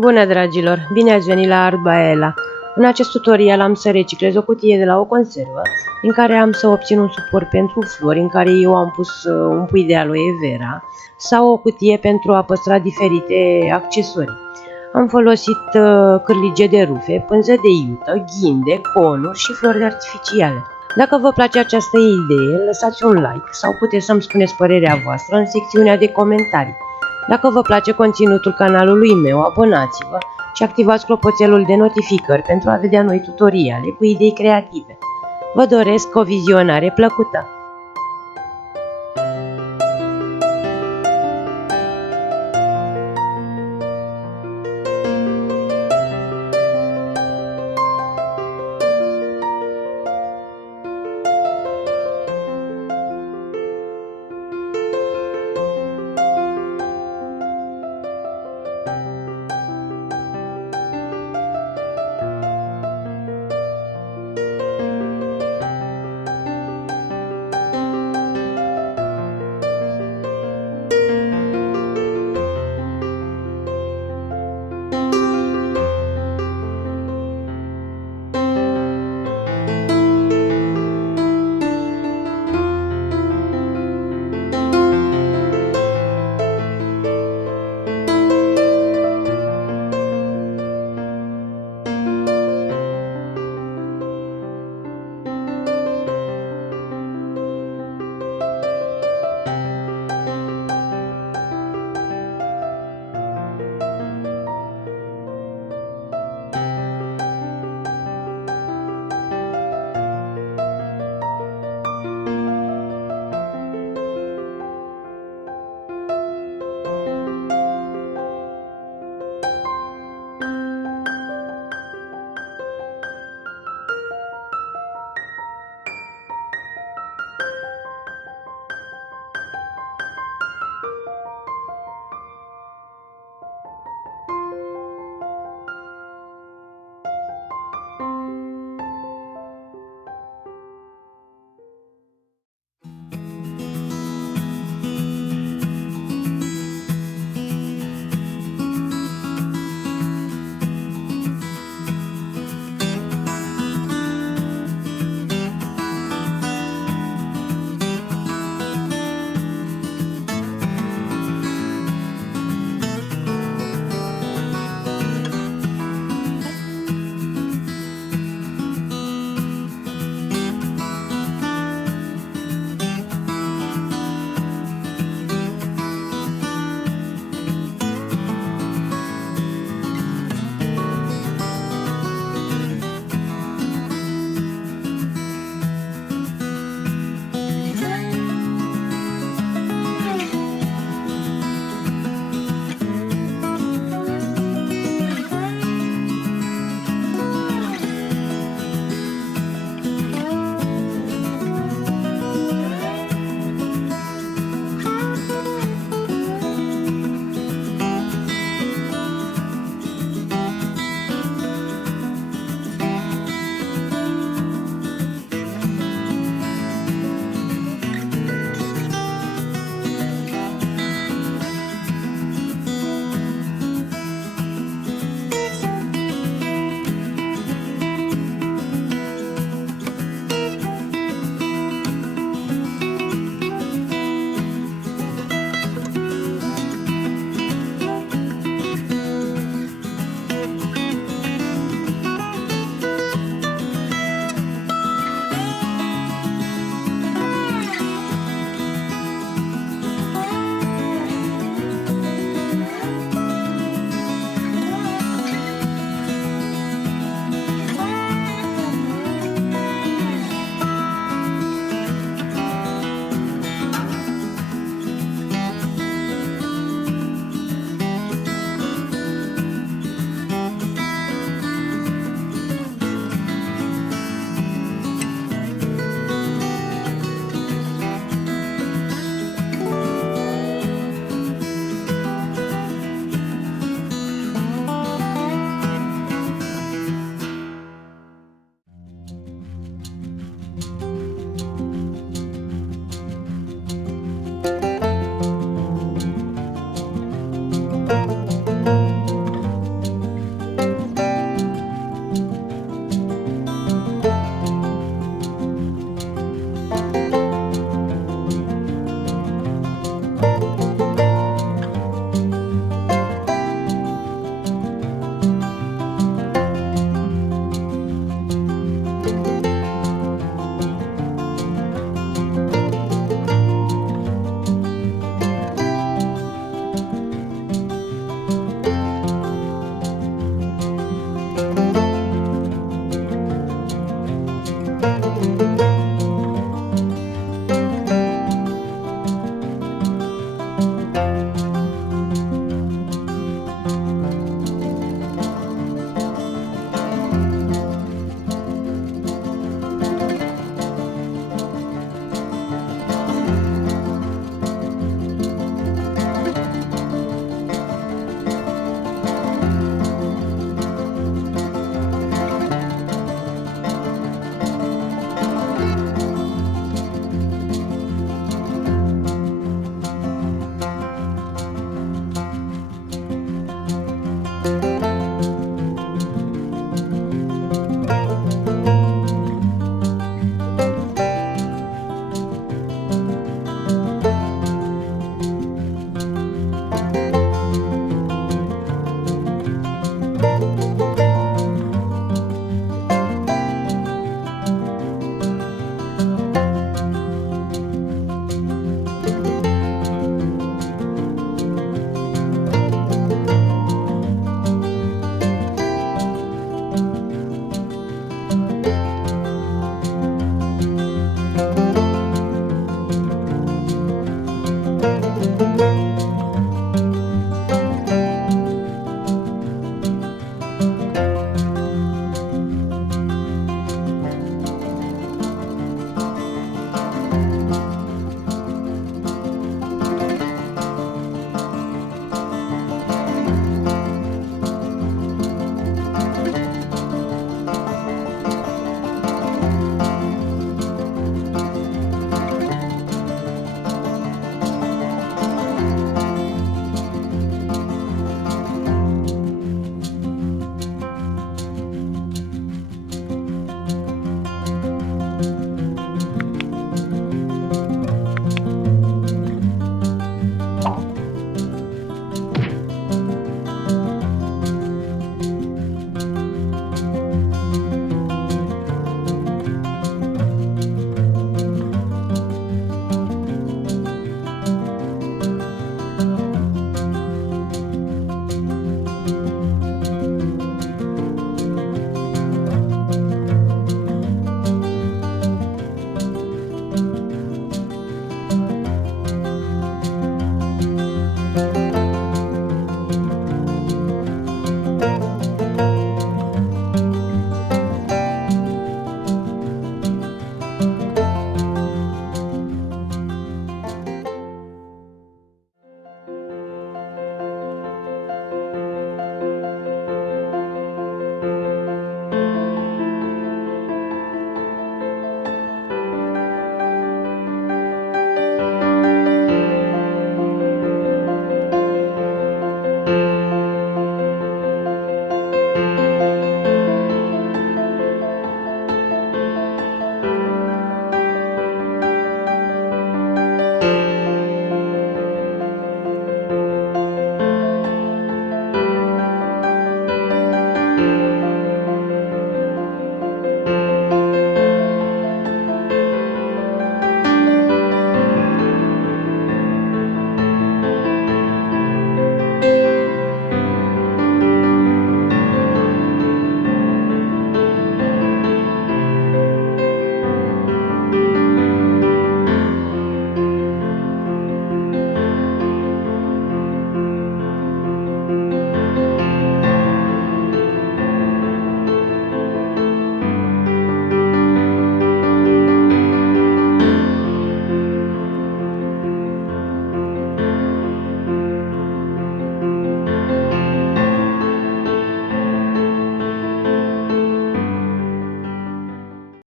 Bună dragilor, bine ați venit la Art by Ela. În acest tutorial am să reciclez o cutie de la o conservă, din care am să obțin un suport pentru flori, în care eu am pus un pui de aloe vera, sau o cutie pentru a păstra diferite accesorii. Am folosit cârlige de rufe, pânză de iută, ghinde, conuri și flori artificiale. Dacă vă place această idee, lăsați un like sau puteți să-mi spuneți părerea voastră în secțiunea de comentarii. Dacă vă place conținutul canalului meu, abonați-vă și activați clopoțelul de notificări pentru a vedea noi tutoriale cu idei creative. Vă doresc o vizionare plăcută!